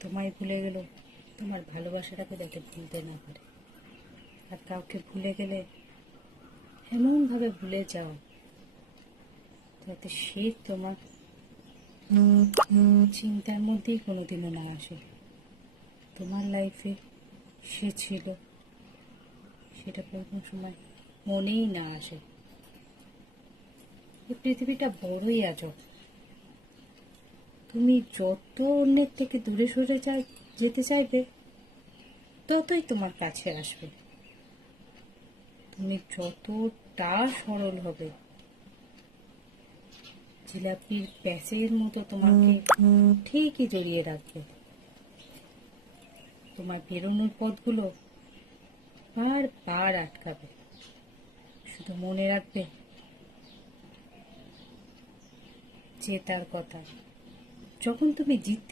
তোমায় ভুলে গেল, তোমার ভালোবাসাটাকে যাতে ভুলতে না পারে। আর কাউকে ভুলে গেলে এমনভাবে ভুলে যাও যাতে সে তোমার চিন্তার মধ্যেই কোনোদিনও না আসে। তোমার লাইফে সে ছিল সেটা কোনো সময় মনেই না আসে। এই পৃথিবীটা বড়ই আজব। তুমি যত অন্যের থেকে দূরে সরে যেতে চাইবে, ততই তোমার কাছে আসবে। তুমি যতটা সরল হবে, জিলাপির প্যাচের মতো তোমাকে ঠিকই জড়িয়ে রাখবে। তোমার বেরোনোর পথগুলো বারবার আটকাবে। শুধু মনে রাখবে জেতার কথা। যখন তুমি জিততে